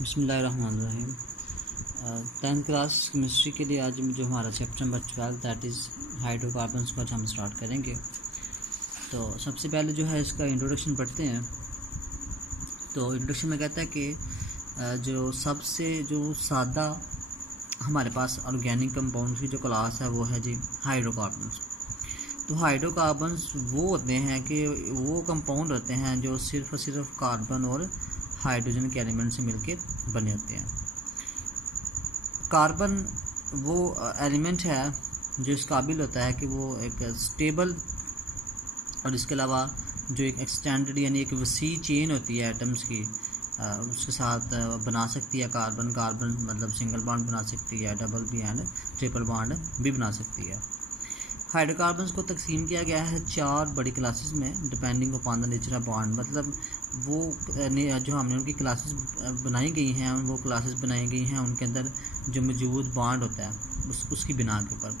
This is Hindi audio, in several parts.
बिस्मिल्लाहिर्रहमानिर्रहीम। 10th क्लास केमिस्ट्री के लिए आज जो हमारा chapter number 12 that is hydrocarbons को आज हम स्टार्ट करेंगे। तो सबसे पहले जो है इसका इंट्रोडक्शन पढ़ते हैं। तो इंट्रोडक्शन में कहता है कि जो सबसे जो सादा हमारे पास ऑर्गेनिक कंपाउंड्स की जो क्लास है वो है जी हाइड्रोकार्बन्स। तो हाइड्रोकार्बन्स वो होते हैं कि वो कंपाउंड होते हैं जो सिर्फ़ और सिर्फ कार्बन और हाइड्रोजन के एलिमेंट से मिलके बने होते हैं। कार्बन वो एलिमेंट है जो इस काबिल होता है कि वो एक स्टेबल और इसके अलावा जो एक एक्सटेंडेड यानी एक वसी चेन होती है एटम्स की उसके साथ बना सकती है। कार्बन मतलब सिंगल बॉन्ड बना सकती है, डबल भी एंड ट्रिपल बॉन्ड भी बना सकती है। हाइड्रोकार्बन्स को तकसीम किया गया है 4 बड़ी क्लासेस में depending upon the nature of bond. मतलब वो जो हमने उनकी क्लासेस बनाई गई हैं वो क्लासेस बनाई गई हैं उनके अंदर जो मौजूद बॉन्ड होता है उसकी बिना के ऊपर।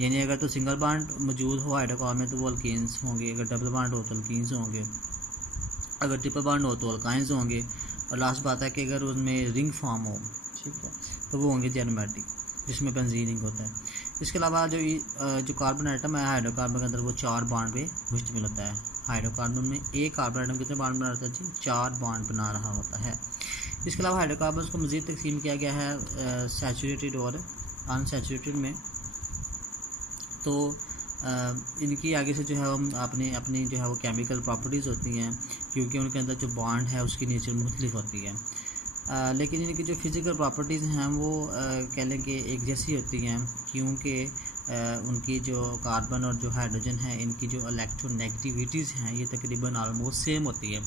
यानी अगर तो सिंगल बॉन्ड मौजूद हो हाइड्रोकार्बन में तो वो अल्कीन्स होंगे, अगर डबल बॉन्ड हो तो अल्कीन्स होंगे, अगर ट्रिपल बॉन्ड हो तो अल्काइंस होंगे, और लास्ट बात है कि अगर उसमें रिंग फॉर्म हो, ठीक है, तो वो होंगे एरोमेटिक जिसमें बेंजीन रिंग होता है। इसके अलावा जो कार्बन आइटम है हाइड्रोकार्बन के अंदर वो 4 बॉन्ड पे मुश्तमिल होता है। हाइड्रोकार्बन में एक कार्बन आइटम कितने बॉन्ड बना रहा है जी? 4 बॉन्ड बना रहा होता है। इसके अलावा हाइड्रोकार्बन को मज़ीद तकसीम किया गया है सैचुरेटेड और अनसैचुरेटेड में। तो इनकी आगे से जो है हम अपनी जो है वो केमिकल प्रॉपर्टीज़ होती हैं क्योंकि उनके अंदर जो बॉन्ड है उसकी नेचर मुख्तलिफ होती है। लेकिन इनकी जो फिज़िकल प्रॉपर्टीज़ हैं वो कह लें कि एक जैसी होती हैं क्योंकि उनकी जो कार्बन और जो हाइड्रोजन है इनकी जो इलेक्ट्रोनेगेटिविटीज़ हैं ये तकरीबन ऑलमोस्ट सेम होती है।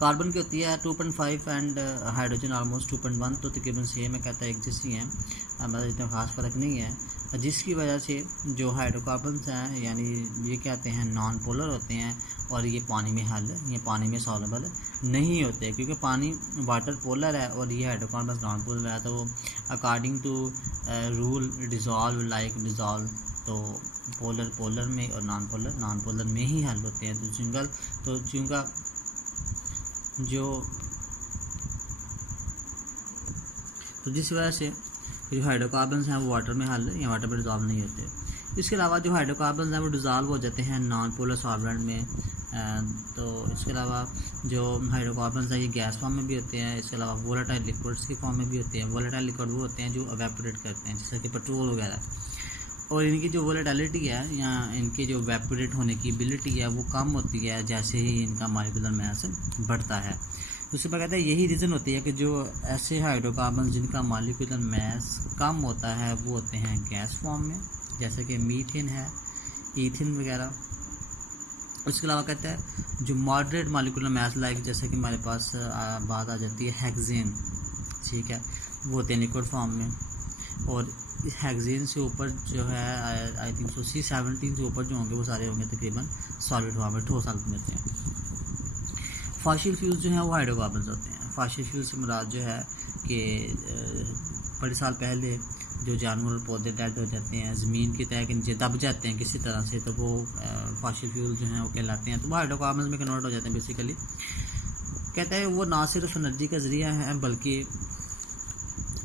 कार्बन की होती है 2.5 एंड हाइड्रोजन ऑलमोस्ट 2.1, तो तकरीबन सेम है, कहता है एक जैसी हैं, मतलब इतना खास फ़र्क नहीं है। जिसकी वजह से जो हाइड्रोकार्बन्स हैं यानी ये कहते हैं नॉन पोलर होते हैं और ये पानी में ये पानी में सॉल्युबल नहीं होते क्योंकि पानी वाटर पोलर है और ये हाइड्रोकार्बन्स नॉन पोलर है। तो अकॉर्डिंग टू रूल डिज़ॉल्व तो पोलर में और नॉन पोलर में ही हल होते हैं। तो चूँकि तो जिस वजह से जो हाइड्रोकार्बन्स हैं वो वाटर में हल या वाटर में डिज़ॉल्व नहीं होते। इसके अलावा जो हाइड्रोकार्बन्स हैं वो डिज़ॉल्व हो जाते हैं नॉन पोलर सॉल्वेंट में। तो इसके अलावा जो हाइड्रोकार्बन्स हैं ये गैस फॉर्म में भी होते हैं। इसके अलावा वोलेटाइल लिक्विड्स के फॉर्म में भी होते हैं। वोलेटाइल लिक्विड वो होते हैं जो एवेपोरेट करते हैं जैसे कि पेट्रोल वगैरह, और इनकी जो वोलेटिलिटी है या इनके जो एवेपोरेट होने की एबिलिटी है वो कम होती है जैसे ही इनका मॉलिक्यूलर मास बढ़ता है। उसके बाद कहता है यही रीज़न होती है कि जो ऐसे हाइड्रोकार्बन जिनका मॉलिक्यूलर मास कम होता है वो होते हैं गैस फॉर्म में, जैसे कि मीथेन है, ईथेन वगैरह। उसके अलावा कहता है जो मॉडरेट मॉलिक्यूलर मास लाइक जैसे कि हमारे पास बात आ जाती है हेक्सेन, ठीक है, वो होते हैं लिक्विड फॉर्म में, और इस हेक्सेन से ऊपर जो है आई थिंक सो C17 से ऊपर जो होंगे वो सारे होंगे तकरीबन सॉलिड फॉर्म में, ठोस हालत में होते हैं। फॉसिल फ्यूल्स जो हैं वो हाइड्रोकार्बन्स होते हैं। फॉसिल फ्यूल से मुराद जो है कि बड़े साल पहले जो जानवर और पौधे डेड हो जाते हैं, ज़मीन की तह के नीचे दब जाते हैं किसी तरह से, तो वो फॉसिल फ्यूल जो हैं वो कहलाते हैं। तो वो हाइड्रोकार्बन्स में कन्वर्ट हो जाते हैं बेसिकली। कहता है वो ना सिर्फ एनर्जी का ज़रिया है बल्कि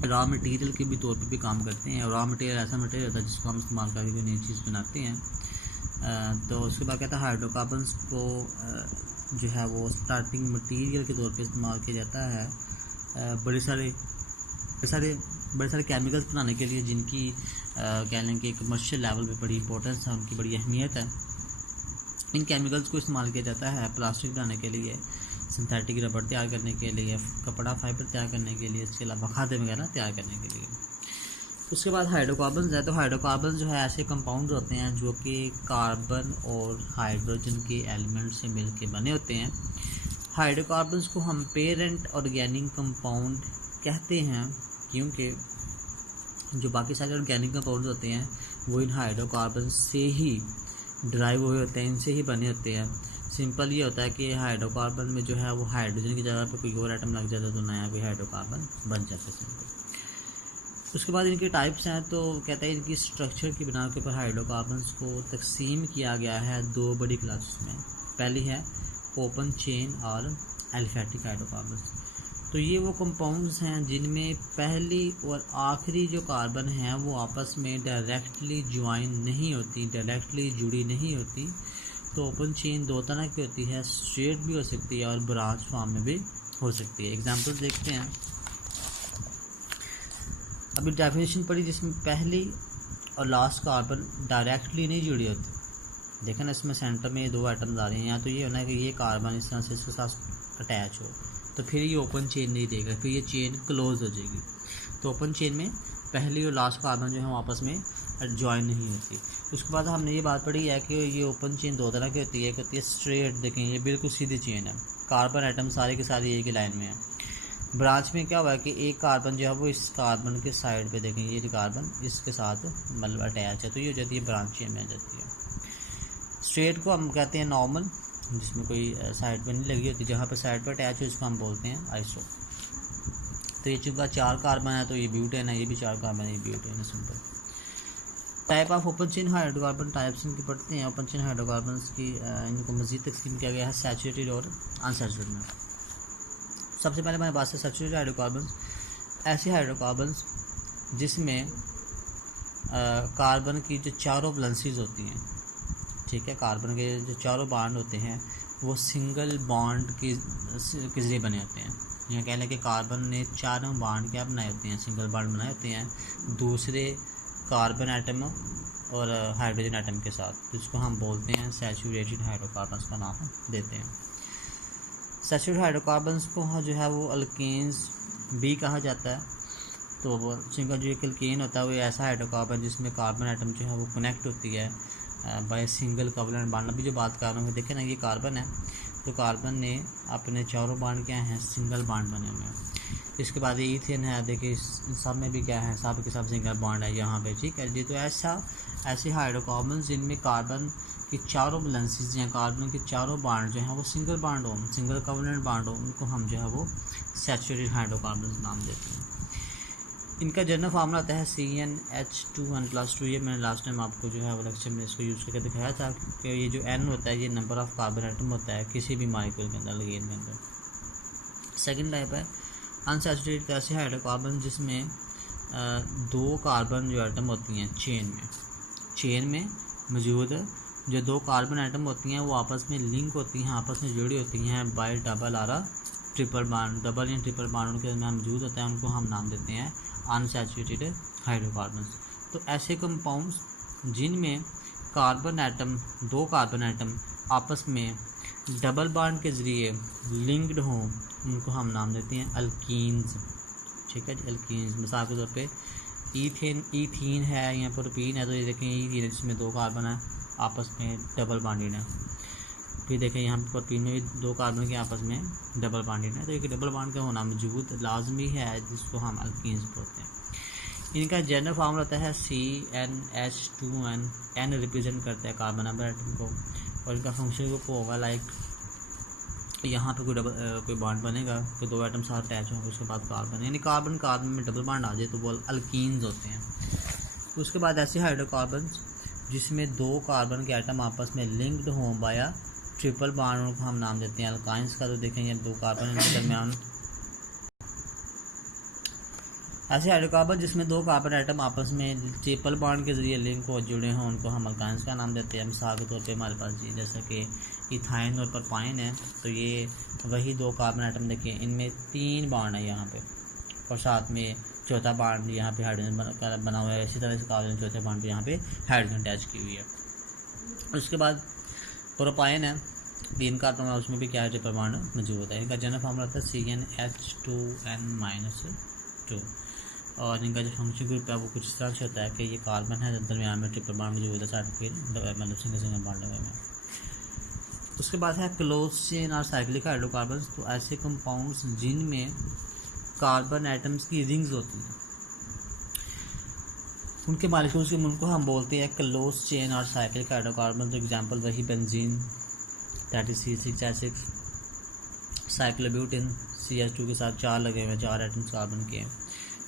रॉ मटेरियल के भी तौर पे भी काम करते हैं। रॉ मटेरियल ऐसा मटेरियल होता है जिसको हम इस्तेमाल करके कोई नई चीज़ बनाते हैं। तो उसके बाद कहता है हाइड्रोकार्बन्स को जो है वो स्टार्टिंग मटेरियल के तौर पे इस्तेमाल किया जाता है बड़े सारे केमिकल्स बनाने के लिए जिनकी कह लें कि कमर्शियल लेवल पे बड़ी इंपॉर्टेंस है, उनकी बड़ी अहमियत है। इन केमिकल्स को इस्तेमाल किया जाता है प्लास्टिक बनाने के लिए, सिंथेटिक रबड़ तैयार करने के लिए, कपड़ा फाइबर तैयार करने के लिए, इसके अलावा खाद्य वगैरह तैयार करने के लिए। उसके बाद हाइड्रोकार्बन्स है। तो हाइड्रोकार्बन्स जो है ऐसे कंपाउंड होते हैं जो कि कार्बन और हाइड्रोजन के एलिमेंट से मिलकर बने होते हैं। हाइड्रोकार्बन्स को हम पेरेंट ऑर्गेनिक कंपाउंड कहते हैं क्योंकि जो बाकी सारे ऑर्गेनिक कंपाउंड होते हैं वो इन हाइड्रोकार्बन्स से ही ड्राइव हुए होते हैं, इनसे ही बने होते हैं। सिंपल ये होता है कि हाइड्रोकार्बन में जो है वो हाइड्रोजन की जगह पे कोई और आइटम लग जाता है तो नया कोई हाइड्रोकार्बन बन जाता है सिंपल। उसके बाद इनके टाइप्स हैं। तो कहता है इनकी स्ट्रक्चर की बिना के ऊपर हाइड्रोकार्बन्स को तकसीम किया गया है 2 बड़ी क्लासेस में। पहली है ओपन चेन और एलिफेटिक हाइड्रोकार्बन। तो ये वो कंपाउंड्स हैं जिनमें पहली और आखिरी जो कार्बन है वो आपस में डायरेक्टली ज्वाइन नहीं होती, डायरेक्टली जुड़ी नहीं होती। तो ओपन चेन दो तरह की होती है, स्ट्रेट भी हो सकती है और ब्रांच फॉर्म में भी हो सकती है। एग्जांपल देखते हैं। अभी डेफिनेशन पढ़ी जिसमें पहली और लास्ट कार्बन डायरेक्टली नहीं जुड़ी होती। देखा ना, इसमें सेंटर में दो एटम्स आ रहे हैं, या तो ये होना है कि ये कार्बन इस तरह से इसके साथ अटैच हो, तो फिर ये ओपन चेन नहीं देगा, फिर ये चेन क्लोज हो जाएगी। तो ओपन चेन में पहली और लास्ट कार्बन जो है आपस में ज्वाइन नहीं होती। उसके बाद हमने ये बात पढ़ी है कि ये ओपन चेन दो तरह की होती है। एक होती है स्ट्रेट, देखें ये बिल्कुल सीधी चेन है, कार्बन एटम सारे के सारे एक ही लाइन में है। ब्रांच में क्या हुआ है कि एक कार्बन जो है वो इस कार्बन के साइड पे, देखें ये कार्बन इसके साथ मतलब अटैच है, तो ये हो जाती है ब्रांच चेन में आ जाती है। स्ट्रेट को हम कहते हैं नॉर्मल, जिसमें कोई साइड पे नहीं लगी होती, जहाँ पे साइड पे अटैच हो इसको हम बोलते हैं आइसो। तो ये चूँकि 4 कार्बन है तो ये ब्यूटेन है, ये भी 4 कार्बन है, ये ब्यूटेन है, simple. Type of open chain hydrocarbon types इनकी पढ़ते हैं। ओपन चेन हाइड्रोकार्बन की इनको मज़ीद तकसीम किया गया है सैचुरेटेड और अनसैचुरेटेड में। सबसे पहले हमारे पास है सैचुरेटेड हाइड्रोकार्बन, ऐसे हाइड्रोकार्बन जिसमें कार्बन की जो चारों वैलेंसीज होती हैं, ठीक है, कार्बन के जो चारों बॉन्ड होते हैं वो सिंगल बॉन्ड के जरिए बने होते हैं। यहाँ कह लें कि कार्बन ने चारों बॉन्ड क्या बनाए होते हैं, सिंगल बॉन्ड बनाए होते हैं दूसरे कार्बन एटम और हाइड्रोजन एटम के साथ, जिसको हम बोलते हैं सैचुरेटेड हाइड्रोकार्बन्स का नाम देते हैं। सैचुरेटेड हाइड्रोकार्बन्स को जो है वो अल्केन्स भी कहा जाता है। तो वो जिनका जो एक अल्केन होता है वो ऐसा हाइड्रोकार्बन जिसमें कार्बन एटम जो है वो कनेक्ट होती है बाय सिंगल कोवलेंट बॉन्ड। अभी जो बात कर रहा हूँ देखें ना, ये कार्बन है, तो कार्बन ने अपने चारों बॉन्ड क्या हैं, सिंगल बॉन्ड बने हुए हैं। इसके बाद ये ईथेन है, देखिए इस सब में भी क्या है, सब के सब सिंगल बॉन्ड है यहाँ पे, ठीक है जी। तो ऐसे हाइड्रोकार्बन जिनमें कार्बन की चारों वैलेंसीज या कार्बन के चारों बॉन्ड जो हैं वो सिंगल बॉन्ड हो, सिंगल कोवलेंट बॉन्ड हो, उनको हम जो है वो सैचुरेटेड हाइड्रोकार्बन नाम देते हैं। इनका जनरल फार्मूला आता है CnH2n+2। ये मैंने लास्ट टाइम आपको जो है वो लेक्चर में इसको यूज़ करके दिखाया था कि ये जो N होता है ये नंबर ऑफ़ कार्बन एटम होता है किसी भी मॉलिक्यूल के अंदर, अल्केन के अंदर। सेकंड टाइप है अनसैचुरेटेड, ऐसे हाइड्रोकार्बन जिसमें 2 कार्बन जो एटम होती हैं चेन में मौजूद जो 2 कार्बन एटम होती हैं वो आपस में लिंक होती हैं, आपस में जुड़ी होती हैं बाय डबल और ट्रिपल बॉन्ड, डबल या ट्रिपल बॉन्ड उनके दरमियान मौजूद होता है, उनको हम नाम देते हैं अनसैचुरेटेड हाइड्रोकार्बन्स। तो ऐसे कंपाउंड्स जिनमें कार्बन एटम 2 कार्बन एटम आपस में डबल बॉन्ड के ज़रिए लिंक्ड हों, उनको हम नाम देते हैं अल्कीन्स, ठीक है जी, अल्कीन्स। मिसाल के तौर पे ईथीन है, यहाँ पर प्रोपीन है, तो ये देखें ईथीन जिसमें 2 कार्बन है आपस में डबल बॉन्डेड है। फिर देखें यहाँ पर प्रोपीन में भी 2 कार्बन के आपस में डबल बॉन्डेड है, तो एक डबल बॉन्ड का होना मौजूद लाजमी है, जिसको हम अल्कीन्स बोलते हैं। इनका जनरल फार्मूला होता है CnH2n, N रिप्रेजेंट करता है कार्बन नंबर एटम को, और इनका फंक्शन ग्रुप होगा लाइक यहाँ पे कोई बॉन्ड बनेगा तो 2 एटम साथ अटैच होंगे, उसके बाद कार्बन, यानी कार्बन में डबल बॉन्ड आ जाए तो वो अल्कीन्स होते हैं। उसके बाद ऐसे हाइड्रोकार्बन जिसमें 2 कार्बन के एटम आपस में लिंक्ड हों बाया ट्रिपल बॉन्ड को हम नाम देते हैं अल्काइंस का। तो देखें ये 2 कार्बन के दरमियान ऐसे हाइड्रोकार्बन जिसमें 2 कार्बन एटम आपस में ट्रिपल बॉन्ड के ज़रिए लिंक हो जुड़े हों, उनको हम अल्काइंस का नाम देते हैं। मिसाल के तौर पे हमारे पास जी जैसा कि इथाइन और प्रोपाइन है, तो ये वही 2 कार्बन एटम देखिए, इनमें 3 बॉन्ड है यहाँ पे, और साथ में चौथा बॉन्ड यहाँ पे हाइड्रोजन बना हुआ है। इसी तरह से कार्बन चौथे बॉन्ड पे यहाँ पे हाइड्रोजन अटैच की हुई है। उसके बाद प्रोपाइन है, 3 कार्बन है, उसमें भी क्या है ट्रिपल बॉन्ड मौजूद है। इनका जनरल फार्मूला होता है CnH2n-2, और इनका जो फंक्शन ग्रुप है वो कुछ इस तरह से होता है कि ये कार्बन है, दरमियान में ट्रिपल बॉन्ड मौजूद है, साथ फिर मतलब सिंगल बॉन्ड लगे हुए हैं। उसके बाद है क्लोज चेन और साइक्लिक हाइड्रोकार्बन। तो ऐसे कंपाउंड्स जिनमें कार्बन एटम्स की रिंग्स होती हैं, उनके मॉलिक्यूल्स के उनको हम बोलते हैं क्लोज चेन और साइक्लिक हाइड्रोकार्बन। तो एग्जांपल वही benzene, that is C6H6, cyclobutane CH2 के साथ 4 लगे हुए हैं, 4 एटम्स कार्बन के,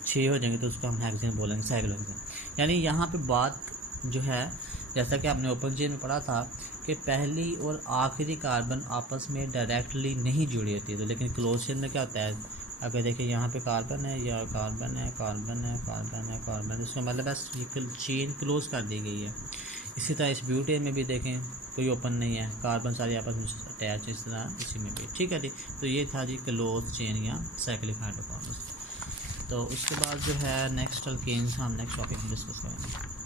6 हो जाएंगे तो उसको हम हेक्सेन बोलेंगे, साइक्लोहेक्सेन। यानी यहाँ पे बात जो है, जैसा कि आपने ओपन चेन में पढ़ा था कि पहली और आखिरी कार्बन आपस में डायरेक्टली नहीं जुड़ी होती है। तो लेकिन क्लोज चेन में क्या होता है, अगर देखिए यहाँ पे कार्बन है या कार्बन है, कार्बन है, कार्बन है, कार्बन है, इसका मतलब बस ये चेन क्लोज कर दी गई है। इसी तरह इस ब्यूटेन में भी देखें कोई ओपन नहीं है, कार्बन सारे आपस में अटैच, इस तरह इसी में भी, ठीक है जी। तो ये था जी क्लोज चेन या साइक्लिक हाइड्रोकार्बन। तो उसके बाद जो है नेक्स्ट अल्केन्स हम नेक्स्ट टॉपिक में डिस्कस करेंगे।